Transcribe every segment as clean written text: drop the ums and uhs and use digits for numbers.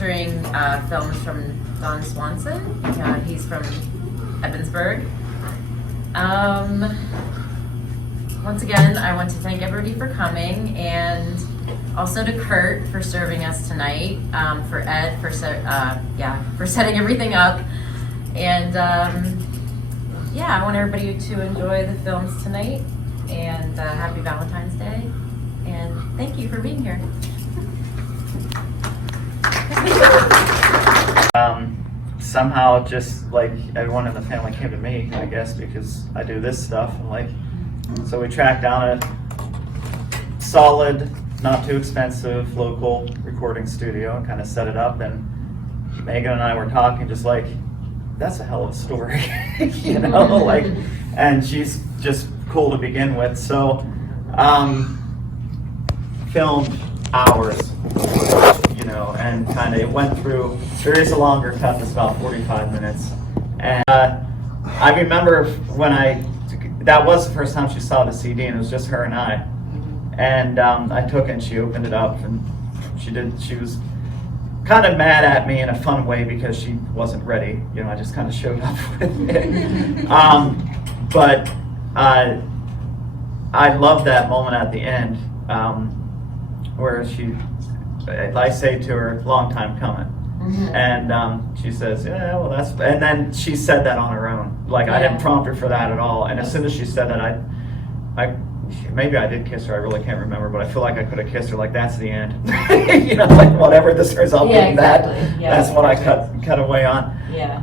featuring films from Don Swanson. He's from Evansburg. Once again, I want to thank everybody for coming, and also to Kurt for serving us tonight, for Ed for setting everything up, and I want everybody to enjoy the films tonight, and happy Valentine's Day, and thank you for being here. Somehow just like everyone in the family came to me, I guess, because I do this stuff, and so we tracked down a solid, not too expensive local recording studio and kind of set it up, and Megan and I were talking just like, that's a hell of a story, and she's just cool to begin with. So filmed hours, and kind of went through, there is a longer cut that's about 45 minutes. And I remember that was the first time she saw the CD, and it was just her and I. And I took it and she opened it up, and she was kind of mad at me in a fun way because she wasn't ready. I just kind of showed up with it. But I love that moment at the end where I say to her, long time coming. Mm-hmm. And she says, yeah, well, that's, and then she said that on her own. I didn't prompt her for that at all. And as soon as she said that, I maybe I did kiss her, I really can't remember, but I feel like I could have kissed her, that's the end. Whatever this turns out being exactly. That's what I cut away on. Yeah.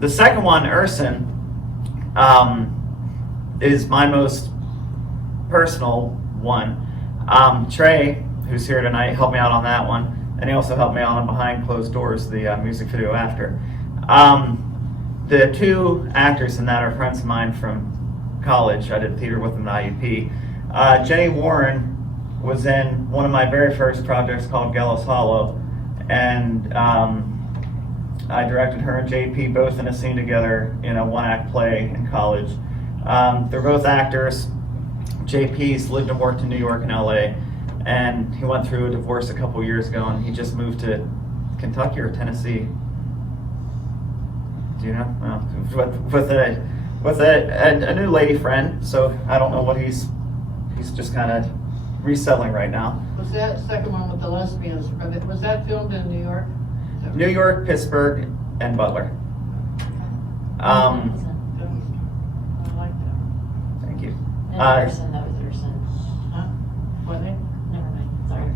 The second one, Erson, is my most personal one. Trey, who's here tonight, helped me out on that one, and he also helped me out on Behind Closed Doors, the music video after. The two actors in that are friends of mine from college. I did theater with them at IUP. Jenny Warren was in one of my very first projects called Gallows Hollow, and I directed her and JP both in a scene together in a one-act play in college. They're both actors. JP's lived and worked in New York and LA, and he went through a divorce a couple years ago, and he just moved to Kentucky or Tennessee. Do you know? With a new lady friend, so I don't know what he's just kind of resettling right now. Was that second one with the lesbians, was that filmed in New York? New York, Pittsburgh, and Butler. I like that. Thank you. That was Erson. Huh? What name? Never mind, sorry.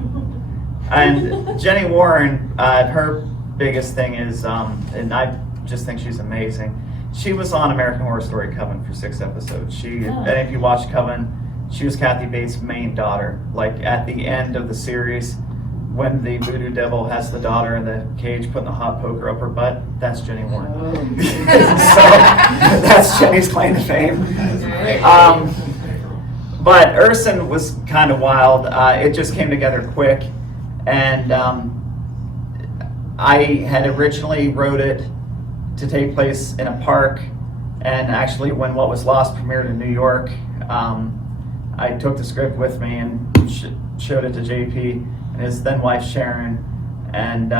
And Jenny Warren, her biggest thing is, and I just think she's amazing. She was on American Horror Story Coven for 6 episodes. And if you watch Coven, she was Kathy Bates' main daughter. At the end of the series, when the voodoo devil has the daughter in the cage putting the hot poker up her butt, that's Jenny Warren. So that's Jenny's claim to fame. But Erson was kind of wild. It just came together quick, and I had originally wrote it to take place in a park, and actually when What Was Lost premiered in New York, I took the script with me and showed it to JP and his then wife Sharon, and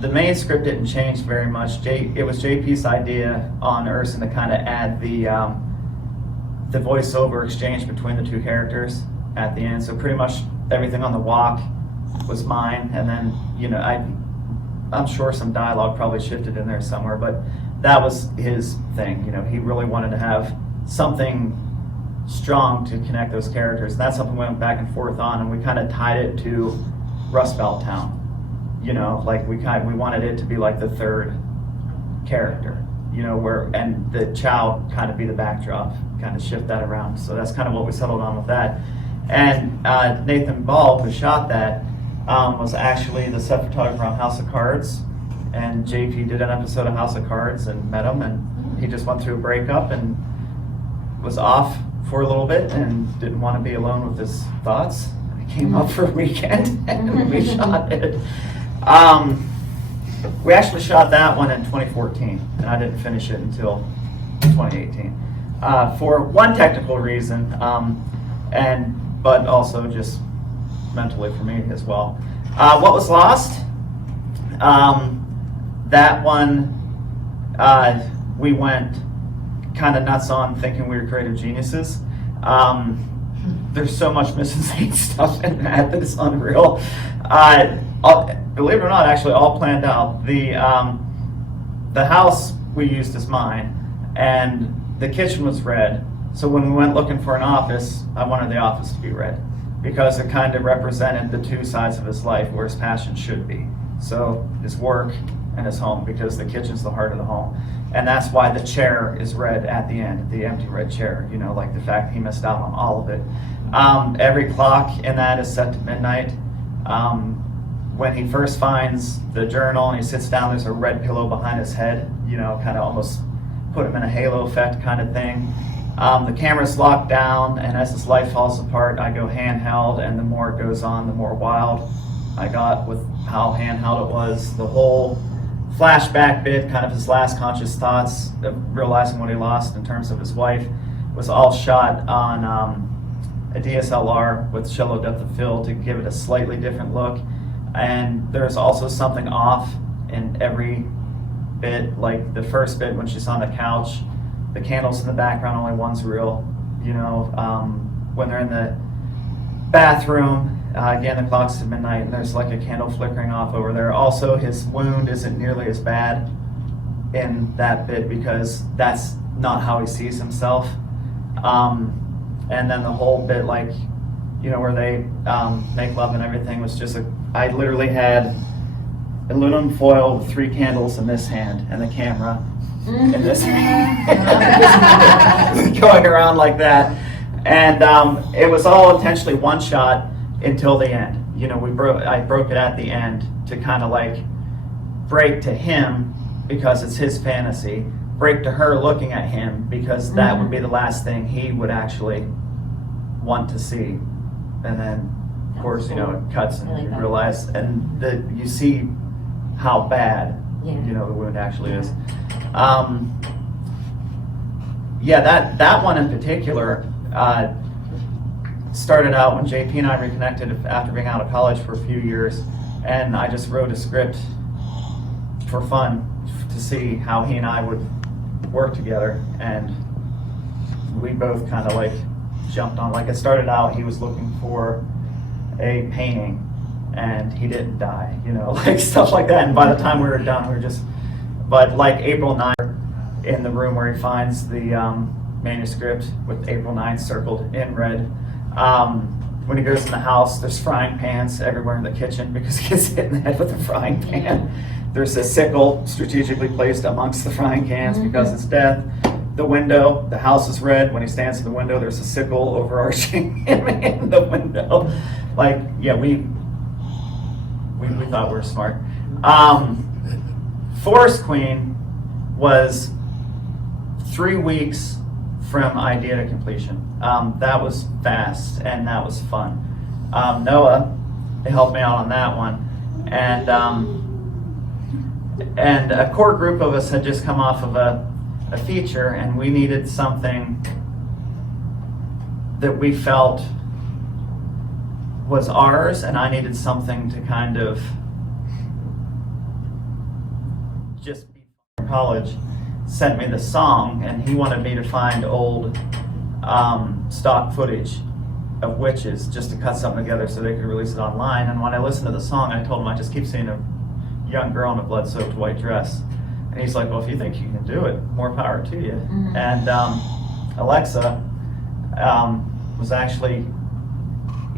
the main script didn't change very much. It was JP's idea on Erson to kind of add the voiceover exchange between the two characters at the end, so pretty much everything on the walk was mine, and then I'm sure some dialogue probably shifted in there somewhere, but that was his thing. He really wanted to have something strong to connect those characters. And that's something we went back and forth on, and we kind of tied it to Rust Belt Town. We wanted it to be like the third character, and the child kind of be the backdrop, kind of shift that around. So that's kind of what we settled on with that. And Nathan Ball, who shot that, was actually the set photographer on House of Cards, and JP did an episode of House of Cards and met him, and he just went through a breakup and was off for a little bit and didn't want to be alone with his thoughts. He came up for a weekend and we shot it. We actually shot that one in 2014, and I didn't finish it until 2018 for one technical reason, but also just mentally for me as well. What Was Lost? That one, we went kind of nuts on, thinking we were creative geniuses. There's so much missing stuff in that it's unreal. Believe it or not, actually all planned out. The house we used as mine, and the kitchen was red. So when we went looking for an office, I wanted the office to be red because it kind of represented the two sides of his life where his passion should be. So his work and his home, because the kitchen's the heart of the home. And that's why the chair is red at the end, the empty red chair, you know, like the fact he missed out on all of it. Every clock in that is set to midnight. When he first finds the journal and he sits down, there's a red pillow behind his head, you know, kind of almost put him in a halo effect kind of thing. The camera's locked down, and as his life falls apart, I go handheld, and the more it goes on, the more wild I got with how handheld it was. The whole flashback bit, kind of his last conscious thoughts of realizing what he lost in terms of his wife, was all shot on a DSLR with shallow depth of field to give it a slightly different look. And there's also something off in every bit, like the first bit when she's on the couch, the candles in the background, only one's real, you know. When they're in the bathroom, again, the clock's at midnight, and there's like a candle flickering off over there. Also, his wound isn't nearly as bad in that bit because that's not how he sees himself. And then the whole bit, like, you know, where they make love and everything was just I literally had aluminum foil with 3 candles in this hand and the camera in this hand, going around like that. And it was all intentionally one shot until the end. You know, I broke it at the end to kind of like break to him because it's his fantasy, break to her looking at him because that would be the last thing he would actually want to see. And then, of course, you know, it cuts and you realize, and you see how bad, you know, the wound actually is. Yeah, that one in particular started out when JP and I reconnected after being out of college for a few years, and I just wrote a script for fun to see how he and I would work together, and we both kind of like jumped on. Like, it started out, he was looking for a painting and he didn't die, you know, like stuff like that. And by the time we were done, we were just, but like April 9th in the room where he finds the manuscript with April 9th circled in red. When he goes in the house, there's frying pans everywhere in the kitchen because he gets hit in the head with a frying pan. There's a sickle strategically placed amongst the frying pans because it's death. The window, the house is red. When he stands in the window, there's a sickle overarching him in the window. Like, yeah, we thought we were smart. Forest Queen was 3 weeks from idea to completion. That was fast and that was fun. Noah helped me out on that one, and a core group of us had just come off of a feature, and we needed something that we felt was ours, and I needed something to kind of just be from college. Sent me the song, and he wanted me to find old stock footage of witches just to cut something together so they could release it online. And when I listened to the song, I told him I just keep seeing a young girl in a blood-soaked white dress. And he's like, well, if you think you can do it, more power to you. And Alexa was actually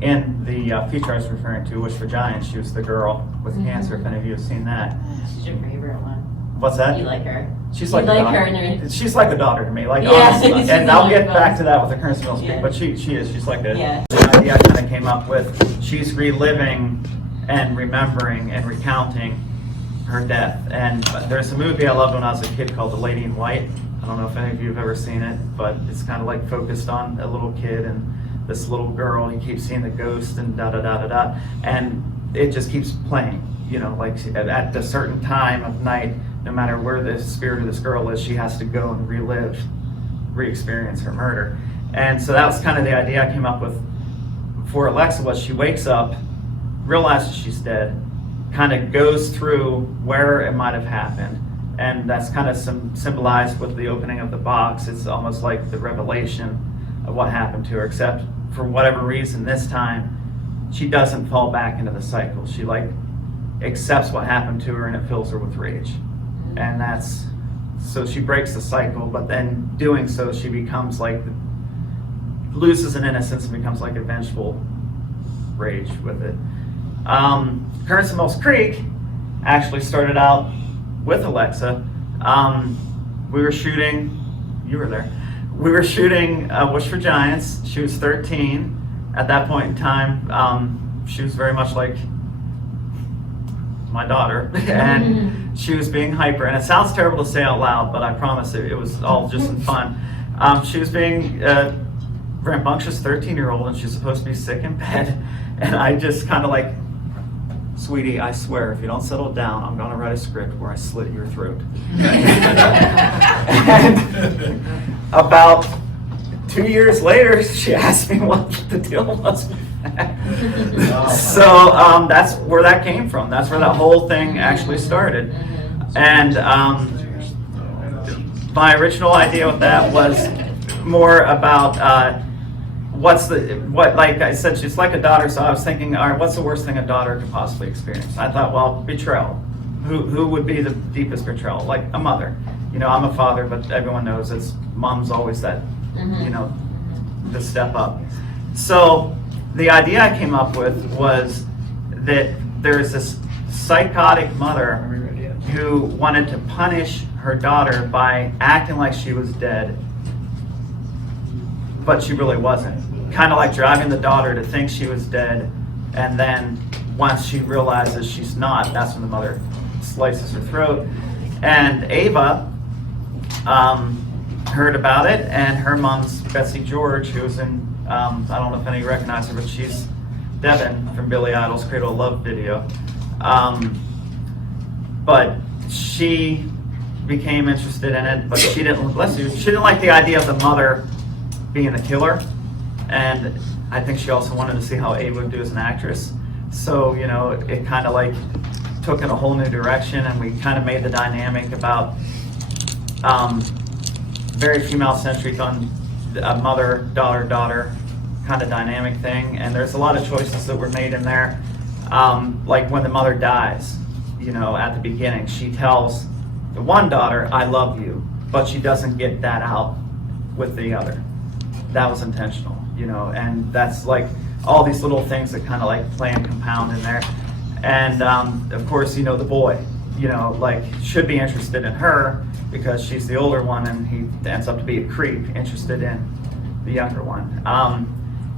in the feature I was referring to, Wish for Giants. She was the girl with cancer, if any of you have seen that. She's your favorite one. What's that? You like her. She's like, her. She's like a daughter to me, like, Yeah, honestly. And I'll get back to that with the Occurance Mill Speak, but she is. She's like a, the idea I kind of came up with. She's reliving and remembering and recounting her death. And there's a movie I loved when I was a kid called The Lady in White. I don't know if any of you have ever seen it, but it's kind of like focused on a little kid and this little girl. He keeps seeing the ghost and da-da-da-da-da. And it just keeps playing, you know, like at a certain time of night, no matter where the spirit of this girl is, she has to go and re-experience her murder. And so that was kind of the idea I came up with for Alexa. Was she wakes up, realizes she's dead, kind of goes through where it might have happened. And that's kind of symbolized with the opening of the box. It's almost like the revelation of what happened to her, except for whatever reason this time, she doesn't fall back into the cycle. She like accepts what happened to her and it fills her with rage. And so she breaks the cycle, but then doing so, she becomes like, loses an innocence and becomes like a vengeful rage with it. Occurance in Mills Creek actually started out with Alexa. We were shooting, you were there. We were shooting Wish for Giants. She was 13 at that point in time. She was very much like my daughter, and she was being hyper. And it sounds terrible to say out loud, but I promise it was all just in fun. She was being rambunctious 13-year-old, and she's supposed to be sick in bed. And I just kind of like, sweetie, I swear, if you don't settle down, I'm going to write a script where I slit your throat. And about 2 years later, she asked me what the deal was with that. So that's where that came from. That's where that whole thing actually started. And my original idea with that was more about like I said, she's like a daughter, so I was thinking, all right, what's the worst thing a daughter could possibly experience? I thought, well, betrayal. Who would be the deepest betrayal? Like a mother. You know, I'm a father, but everyone knows it's mom's always that, you know, the step up. So the idea I came up with was that there's this psychotic mother who wanted to punish her daughter by acting like she was dead, but she really wasn't. Kind of like driving the daughter to think she was dead, and then once she realizes she's not, that's when the mother slices her throat. And Ava heard about it, and her mom's Betsy George, who was in, I don't know if any recognize her, but she's Devin from Billy Idol's Cradle of Love video. But she became interested in it, but she didn't, bless you, she didn't like the idea of the mother being the killer. And I think she also wanted to see how Ava would do as an actress. So, you know, it kind of like took in a whole new direction, and we kind of made the dynamic about very female-centric on a mother, daughter kind of dynamic thing. And there's a lot of choices that were made in there. Like when the mother dies, you know, at the beginning, she tells the one daughter, I love you, but she doesn't get that out with the other. That was intentional, you know, and that's like all these little things that kind of like play and compound in there. And of course, you know, the boy, you know, like should be interested in her because she's the older one, and he ends up to be a creep interested in the younger one.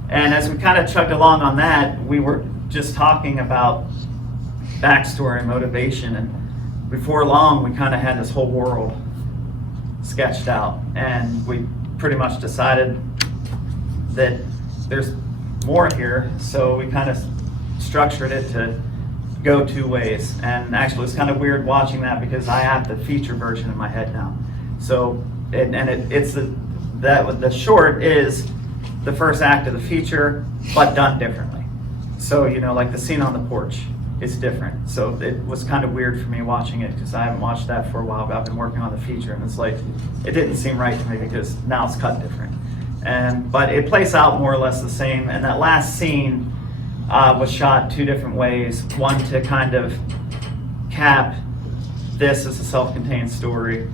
And as we kind of chugged along on that, we were just talking about backstory and motivation, and before long we kind of had this whole world sketched out, and we pretty much decided that there's more here, so we kind of structured it to go two ways. And actually it's kind of weird watching that because I have the feature version in my head now. So the short is the first act of the feature, but done differently. So, you know, like the scene on the porch is different. So it was kind of weird for me watching it because I haven't watched that for a while, but I've been working on the feature, and it's like, it didn't seem right to me because now it's cut different. But it plays out more or less the same. And that last scene was shot two different ways. One to kind of cap this as a self-contained story,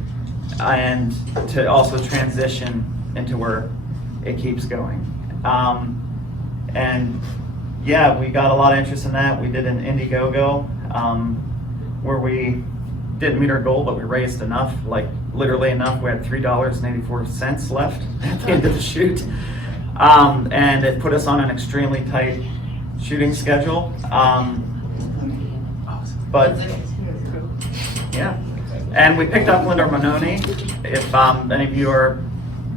and to also transition into where it keeps going. And yeah, we got a lot of interest in that. We did an Indiegogo where we didn't meet our goal, but we raised enough, like literally enough. We had $3.84 left at the end of the shoot. And it put us on an extremely tight shooting schedule. But yeah, and we picked up Linda Mononi. If any of you are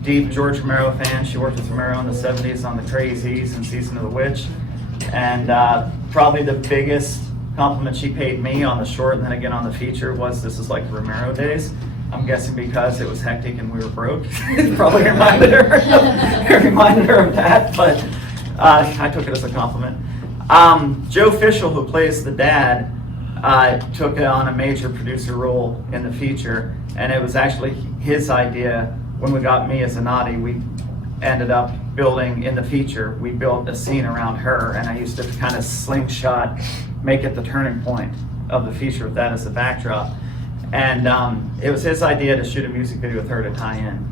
deep George Romero fans, she worked with Romero in the 70s on The Crazies and Season of the Witch. And probably the biggest compliment she paid me on the short and then again on the feature was, this is like Romero days. I'm guessing because it was hectic and we were broke. It probably reminded her of that, but I took it as a compliment. Joe Fischel, who plays the dad, took on a major producer role in the feature, and it was actually his idea. When we got Mia Zanotti, we ended up building in the feature, we built a scene around her, and I used to kind of slingshot, make it the turning point of the feature with that as the backdrop. And it was his idea to shoot a music video with her to tie in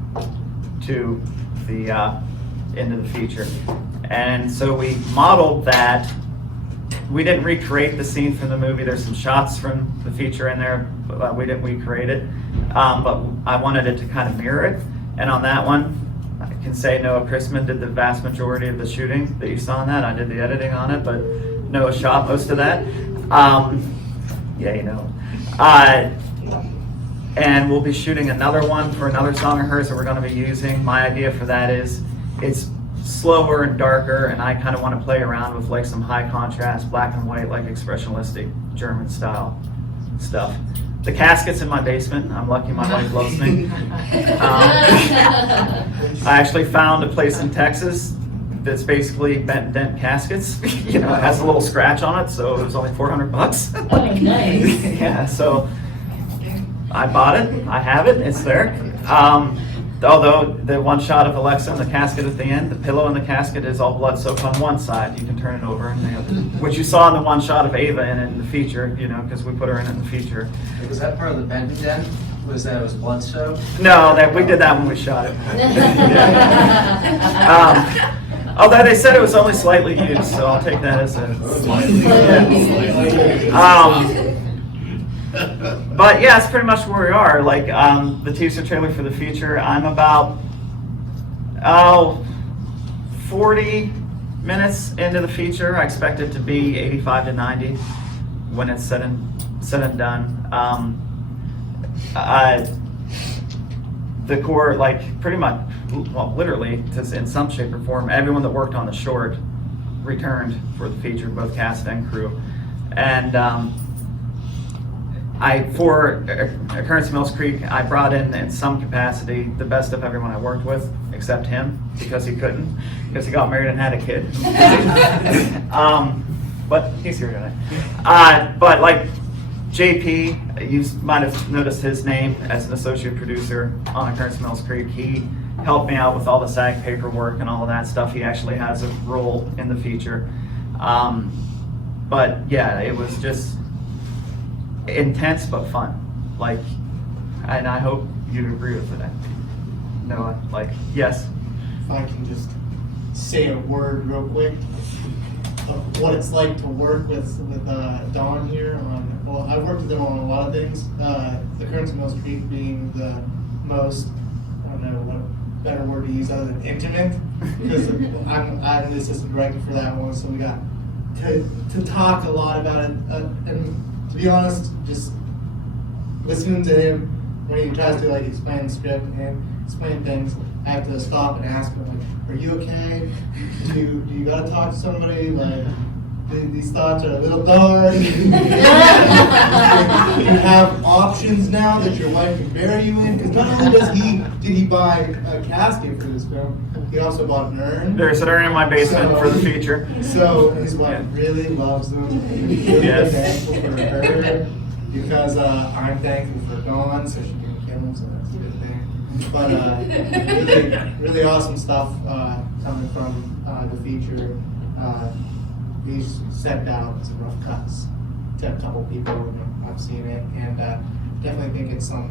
to the into the feature. And so we modeled that. We didn't recreate the scene from the movie. There's some shots from the feature in there, but we didn't recreate it. But I wanted it to kind of mirror it. And on that one, I can say Noah Chrisman did the vast majority of the shooting that you saw on that. I did the editing on it, but Noah shot most of that. Yeah, you know. And we'll be shooting another one for another song of hers that we're going to be using. My idea for that is it's slower and darker, and I kind of want to play around with like some high contrast, black and white, like expressionistic German style stuff. The casket's in my basement. I'm lucky my wife loves me. I actually found a place in Texas that's basically bent dent caskets. You know, it has a little scratch on it, so it was only $400. Oh, nice. Yeah, so I bought it. I have it. It's there. Although the one shot of Alexa in the casket at the end, the pillow in the casket is all blood soaked on one side. You can turn it over, and the other, which you saw in the one shot of Ava in the feature. You know, because we put her in the feature. Was that part of the bent dent? Was that it was blood soaked? No, we did that when we shot it. Although they said it was only slightly used, so I'll take that as a but yeah, it's pretty much where we are. Like the teaser trailer for the feature, I'm about 40 minutes into the feature. I expect it to be 85 to 90 when it's said and done. The core, like pretty much, well, literally, in some shape or form, everyone that worked on the short returned for the feature, both cast and crew. And for Occurance Mills Creek, I brought in some capacity the best of everyone I worked with, except him, because he couldn't, because he got married and had a kid. But he's here tonight. But like JP, you might have noticed his name as an associate producer on Occurance Mills Creek. He helped me out with all the SAG paperwork and all of that stuff. He actually has a role in the feature. But yeah, it was just intense but fun. Like, and I hope you'd agree with it. Noah, like, yes. If I can just say a word real quick of what it's like to work with Don here on, well, I've worked with him on a lot of things. The Occurance Mills Creek being the most, I don't know what better word to use other than intimate, because I'm the assistant director for that one, so we got to talk a lot about it. And to be honest, just listening to him when he tries to like explain the script and explain things, I have to stop and ask him, like, are you okay? Do you gotta talk to somebody? Like, these thoughts are a little dark. You have options now that your wife can bury you in. Because not only did he buy a casket for this film, he also bought an urn. There's an urn in my basement for the feature. So his wife really loves them. He's really thankful for her, because I'm thankful for Dawn, so she didn't kill him, so that's a good thing. But really awesome stuff coming from the feature. These set out some rough cuts to a couple people, and I've seen it, and definitely think it's some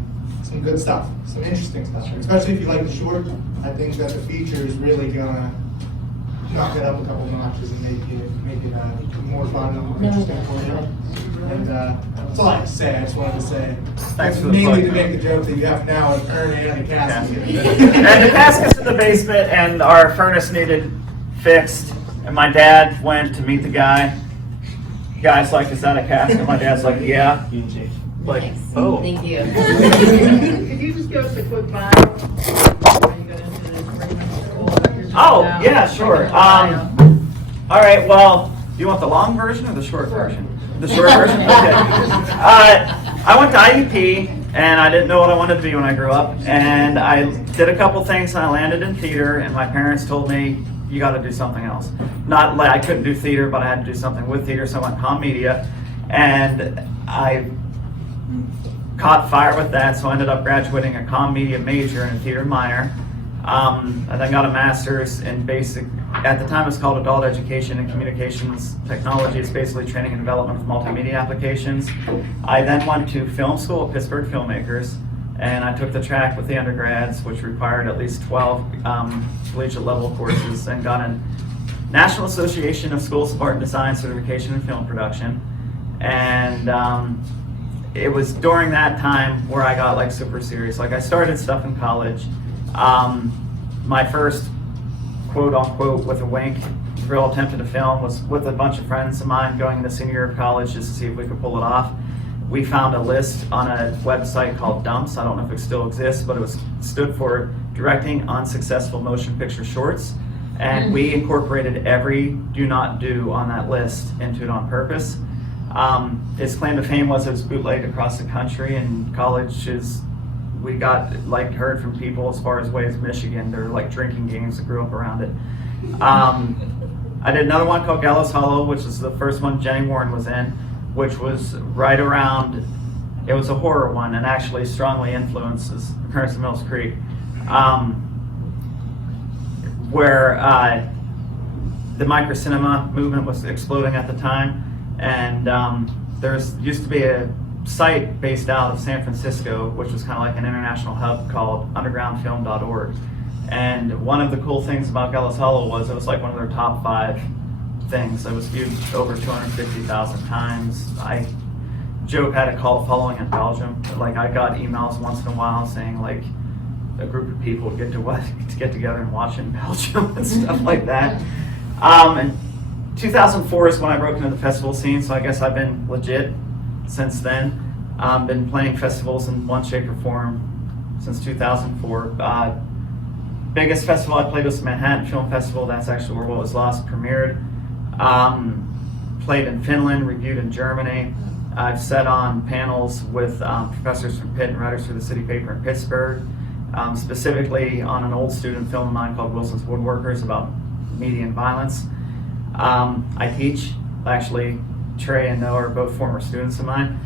good stuff, some interesting stuff. Especially if you like the short, I think that the feature is really gonna knock it up a couple notches and make it more fun and more interesting for you. And that's all I have to say. I just wanted to say, Thanks for the mainly plug. to make the joke that you have now an urn and a casket. And the casket's in the basement, and our furnace needed fixed. And my dad went to meet the guy. Guy's like, is that a casket? My dad's like, yeah. Like, oh. Thank you. Could you just give us a quick bio? Before you get into this regular school? Oh, yeah, sure. All right, well, do you want the long version or the short version? The short version? Okay. I went to IUP, and I didn't know what I wanted to be when I grew up. And I did a couple things, and I landed in theater, and my parents told me, you got to do something else. Not like I couldn't do theater, but I had to do something with theater, so I went comm media. And I caught fire with that, so I ended up graduating a comm media major and a theater minor. I then got a master's in basic, at the time it was called Adult Education and Communications Technology. It's basically training and development of multimedia applications. I then went to film school at Pittsburgh Filmmakers, and I took the track with the undergrads, which required at least 12 collegiate level courses, and got a National Association of Schools of Art and Design certification in film production. And it was during that time where I got like super serious. Like I started stuff in college. My first quote unquote with a wink real attempt at a film was with a bunch of friends of mine going into senior year of college just to see if we could pull it off. We found a list on a website called Dumps. I don't know if it still exists, but it stood for Directing Unsuccessful Motion Picture Shorts. And we incorporated every do not do on that list into it on purpose. Its claim to fame was it was bootlegged across the country, and colleges, we got like heard from people as far as way as Michigan. There were like drinking games that grew up around it. I did another one called Gallows Hollow, which is the first one Jenny Warren was in, which was right around, it was a horror one and actually strongly influences Occurrence of Mills Creek, where the microcinema movement was exploding at the time. And there's used to be a site based out of San Francisco, which was kind of like an international hub called undergroundfilm.org. And one of the cool things about Gallows Hollow was it was like one of their top 5 things. It was viewed over 250,000 times. I joke had a cult following in Belgium. Like I got emails once in a while saying like a group of people would to get together and watch in Belgium and stuff like that. And 2004 is when I broke into the festival scene, so I guess I've been legit since then. Been playing festivals in one shape or form since 2004. Biggest festival I played was the Manhattan Film Festival. That's actually where What Was Lost premiered. Played in Finland, reviewed in Germany. I've sat on panels with professors from Pitt and writers for the City Paper in Pittsburgh, specifically on an old student film of mine called Wilson's Woodworkers about media and violence. I teach. Actually, Trey and Noah are both former students of mine,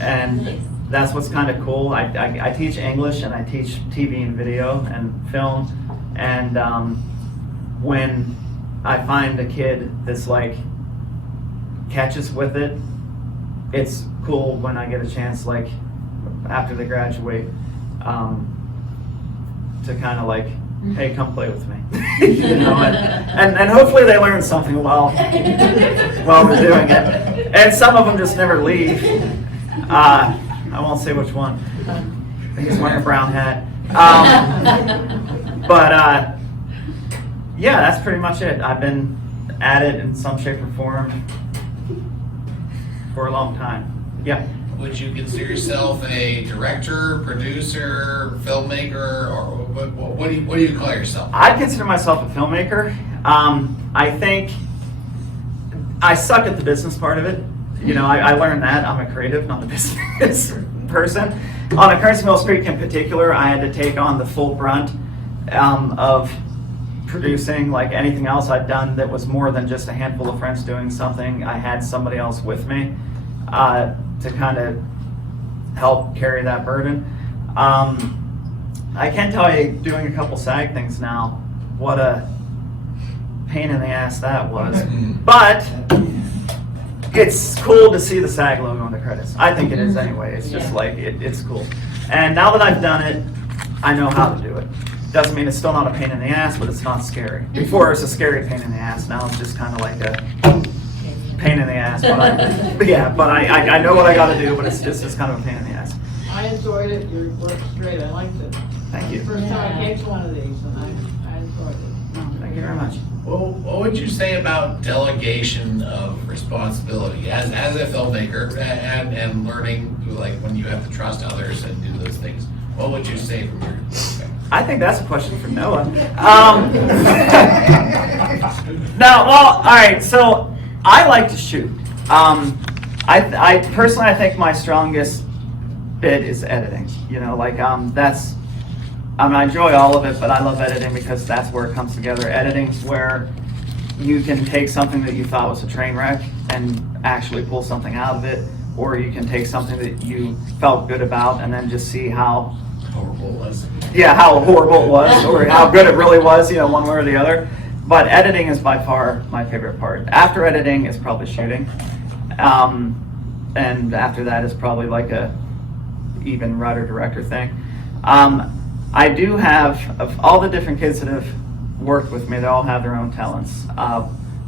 and that's what's kind of cool. I teach English and I teach TV and video and film, and when I find a kid that's like catches with it, it's cool when I get a chance, like after they graduate, to kind of like, hey, come play with me, you know, and hopefully they learn something while we're doing it. And some of them just never leave. I won't say which one. He's wearing a brown hat. But yeah, that's pretty much it. I've been at it in some shape or form for a long time. Yeah. Would you consider yourself a director, producer, filmmaker, or what do you call yourself? I'd consider myself a filmmaker. I think I suck at the business part of it. You know, I learned that. I'm a creative, not a business person. On Occurrence of Mills Creek in particular, I had to take on the full brunt of producing. Like anything else I'd done that was more than just a handful of friends doing something, I had somebody else with me to kind of help carry that burden. I can tell you, doing a couple SAG things now, what a pain in the ass that was. But it's cool to see the SAG logo on the credits. I think it is anyway. It's just like, it's cool. And now that I've done it, I know how to do it. Doesn't mean it's still not a pain in the ass, but it's not scary. Before it was a scary pain in the ass, now it's just kind of like a pain in the ass. But I know what I got to do, but it's just kind of a pain in the ass. I enjoyed it. Your work's great. I liked it. Thank you. First time I came to one of these, and I enjoyed it. Thank you very much. Well, what would you say about delegation of responsibility as a filmmaker and learning, like when you have to trust others and do those things? What would you say from your perspective? I think that's a question for Noah. All right, so I like to shoot. I personally, I think my strongest bit is editing. You know, like I enjoy all of it, but I love editing because that's where it comes together. Editing's where you can take something that you thought was a train wreck and actually pull something out of it, or you can take something that you felt good about and then just see how Horrible was. yeah, how horrible it was or how good it really was, you know, one way or the other. But editing is by far my favorite part. After editing is probably shooting. And after that is probably like a even writer-director thing. I do have, of all the different kids that have worked with me, they all have their own talents.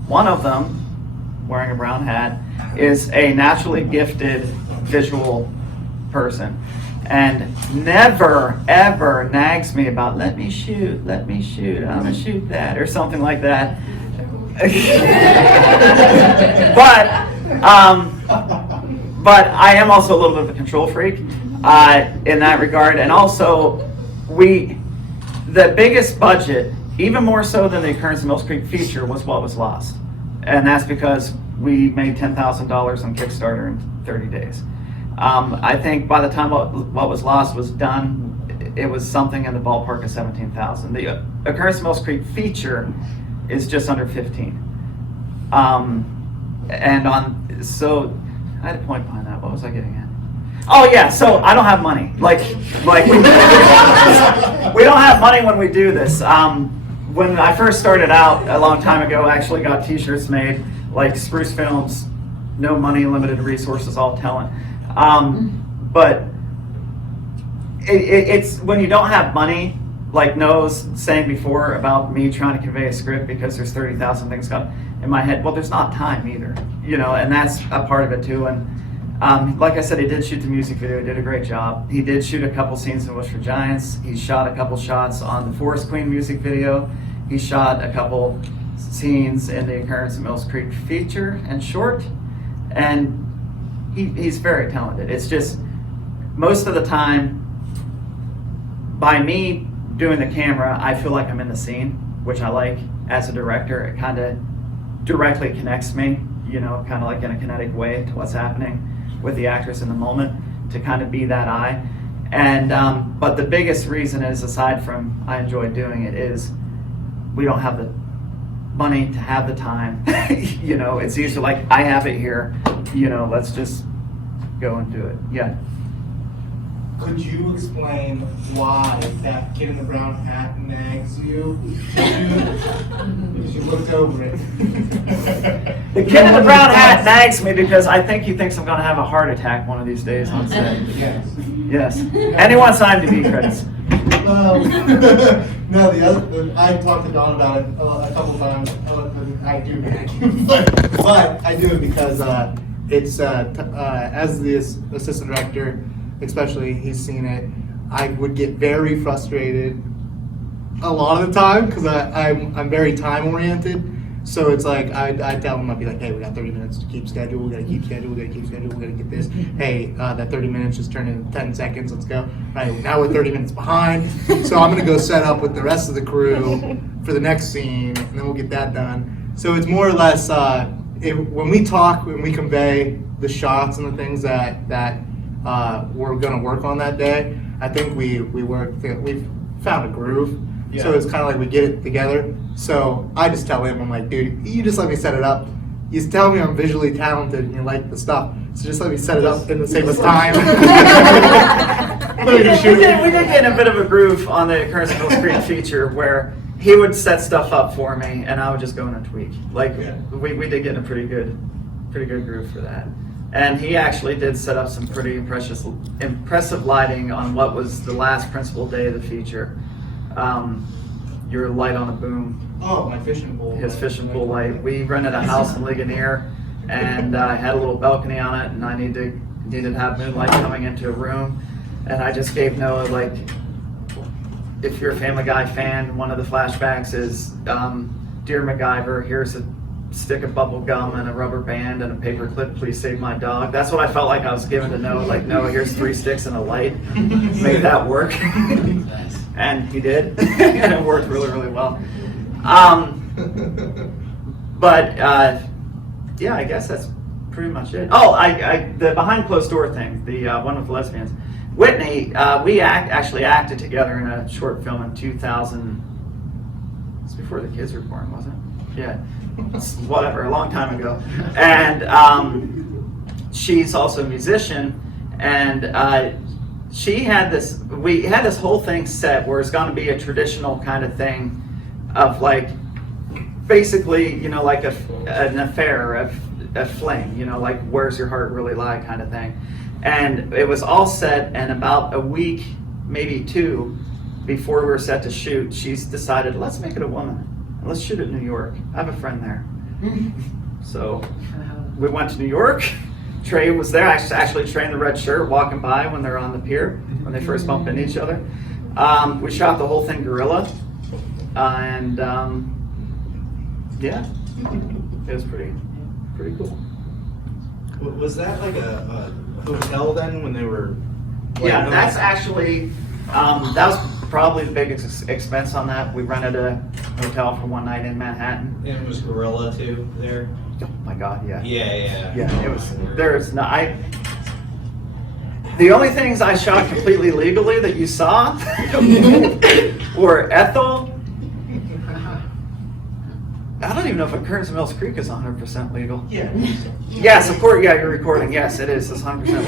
One of them, wearing a brown hat, is a naturally gifted visual person. And never, ever nags me about, let me shoot, I'm gonna shoot that, or something like that. But I am also a little bit of a control freak in that regard. And also, the biggest budget, even more so than the Occurance in Mills Creek feature, was What Was Lost. And that's because we made $10,000 on Kickstarter in 30 days. I think by the time What Was Lost was done, it was something in the ballpark of $17,000. The Occurance in Mills Creek feature is just under 15. So I had a point behind that. What was I getting at? Oh yeah, so I don't have money. Like we don't have money when we do this. When I first started out a long time ago, I actually got t-shirts made like Spruce Films, no money, limited resources, all talent. But it's when you don't have money, like Noah's saying before about me trying to convey a script because there's 30,000 things going in my head. Well, there's not time either, you know, and that's a part of it too. And like I said, he did shoot the music video. He did a great job. He did shoot a couple scenes in Wish for Giants. He shot a couple shots on the Forest Queen music video. He shot a couple scenes in the Occurance in Mills Creek feature and short. And he's very talented. It's just most of the time, by me doing the camera, I feel like I'm in the scene, which I like as a director. It kind of directly connects me, you know, kind of like in a kinetic way to what's happening with the actress in the moment, to kind of be that eye. And but the biggest reason is, aside from I enjoy doing it, is we don't have the money to have the time. You know, it's usually like, I have it here, you know, let's just go and do it. Yeah. Could you explain why that kid in the brown hat nags you? Because you looked over it. The kid in the brown hat nags me because I think he thinks I'm going to have a heart attack one of these days on set. Yes. Yes. And he wants IMDb credits. No, I talked to Don about it a couple of times. I do nag him, but I do it because it's as the assistant director, especially, he's seen it. I would get very frustrated a lot of the time because I'm very time oriented. So it's like I tell him, I'd be like, hey, we got 30 minutes to keep schedule. We gotta keep schedule. We gotta get this. Hey, that 30 minutes just turned into 10 seconds. Let's go. All right, now we're 30 minutes behind. So I'm gonna go set up with the rest of the crew for the next scene, and then we'll get that done. So it's more or less when we talk, when we convey the shots and the things that we're gonna work on that day, I think we've found a groove. Yeah. So it's kind of like we get it together. So I just tell him, I'm like, dude, you just let me set it up. You tell me I'm visually talented and you like the stuff, so just let me set it up in the same time. We did get in a bit of a groove on the Occurance in Mills Creek feature where he would set stuff up for me and I would just go in and tweak. Like, yeah. we did get in a pretty good groove for that. And he actually did set up some pretty impressive lighting on what was the last principal day of the feature. Your light on a boom. Oh, my fishing pole. His fishing pole light. We rented a house in Ligonier and I had a little balcony on it, and I needed to have moonlight coming into a room. And I just gave Noah, like, if you're a Family Guy fan, one of the flashbacks is Dear MacGyver, here's a stick of bubble gum and a rubber band and a paper clip, please save my dog. That's what I felt like I was giving to Noah, like, Noah, here's 3 sticks and a light, make that work. And he did, and it worked really, really well. Yeah, I guess that's pretty much it. Oh, the behind closed door thing, the one with the lesbians. Whitney, we actually acted together in a short film in 2000. It's before the kids were born, wasn't it? Yeah, whatever, a long time ago. And she's also a musician, and we had this whole thing set where it's going to be a traditional kind of thing of like, basically, you know, like an affair, a fling, you know, like where's your heart really lie kind of thing. And it was all set, and about a week, maybe 2, before we were set to shoot, she's decided, let's make it a woman. Let's shoot it in New York. I have a friend there. So we went to New York. Trey was there. I actually Trey in the red shirt walking by when they're on the pier, when they first bump into each other. We shot the whole thing guerrilla. And yeah, it was pretty cool. Was that like a hotel then when they were? Yeah, that's actually, that was probably the biggest expense on that. We rented a hotel for one night in Manhattan. And it was Gorilla too there? Oh my God, yeah. Yeah. Yeah, it was, the only things I shot completely legally that you saw were Ethyl. I don't even know if Occurance Mills Creek is 100% legal. Yeah. Yes, of course, yeah, you're recording. Yes, it is. It's 100% legal.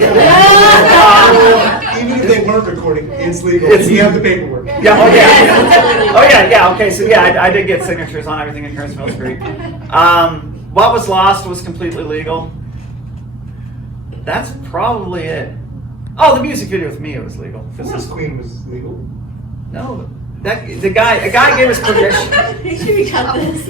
Even if they weren't recording, it's legal. You have the paperwork. Yeah, oh yeah, okay, so yeah, I did get signatures on everything in Occurance Mills Creek. What Was Lost was completely legal. That's probably it. Oh, the music video with Mia was legal. Forest Queen was legal. No, a guy gave us permission. Should we cut this?